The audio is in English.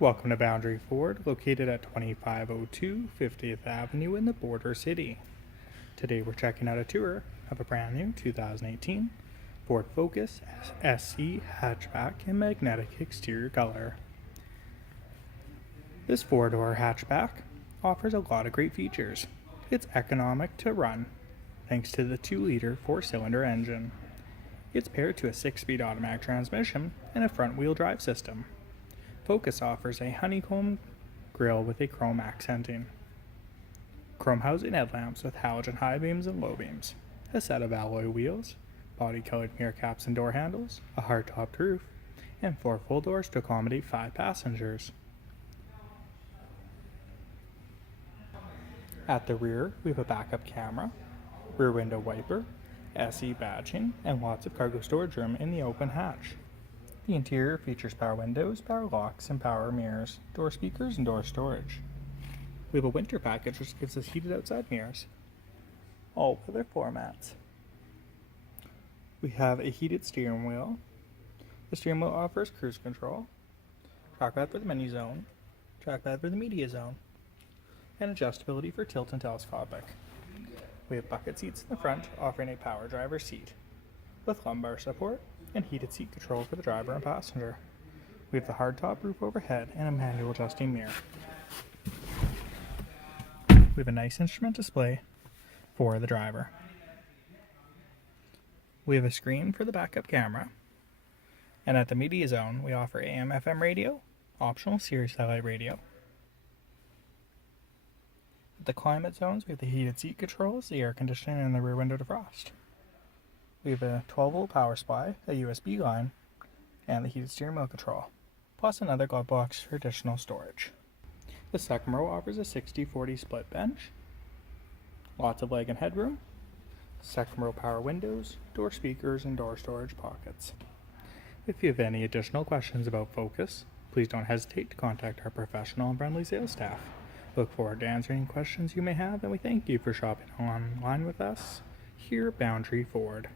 Welcome to Boundary Ford, located at 2502 50th Avenue in the Border City. Today we're checking out a tour of a brand new 2018 Ford Focus SC hatchback in magnetic exterior color. This four-door hatchback offers a lot of great features. It's economic to run, thanks to the 2-liter 4-cylinder engine. It's paired to a 6-speed automatic transmission and a front-wheel drive system. Focus offers a honeycomb grille with a chrome accenting, chrome housing headlamps with halogen high beams and low beams, a set of alloy wheels, body-colored mirror caps and door handles, a hard-topped roof, and 4 full doors to accommodate 5 passengers. At the rear, we have a backup camera, rear window wiper, SE badging, and lots of cargo storage room in the open hatch. The interior features power windows, power locks, and power mirrors, door speakers, and door storage. We have a winter package which gives us heated outside mirrors, all weather floor mats. We have a heated steering wheel. The steering wheel offers cruise control, trackpad for the menu zone, trackpad for the media zone, and adjustability for tilt and telescopic. We have bucket seats in the front, offering a power driver seat with lumbar support and heated seat control for the driver and passenger. We have the hardtop roof overhead and a manual adjusting mirror. We have a nice instrument display for the driver. We have a screen for the backup camera. And at the media zone, we offer AM/FM radio, optional Sirius satellite radio. At the climate zones, we have the heated seat controls, the air conditioning, and the rear window defrost. We have a 12-volt power supply, a USB line, and the heated steering wheel control, plus another glove box for additional storage. The second row offers a 60/40 split bench, lots of leg and headroom, second row power windows, door speakers, and door storage pockets. If you have any additional questions about Focus, please don't hesitate to contact our professional and friendly sales staff. Look forward to answering questions you may have, and we thank you for shopping online with us here at Boundary Ford.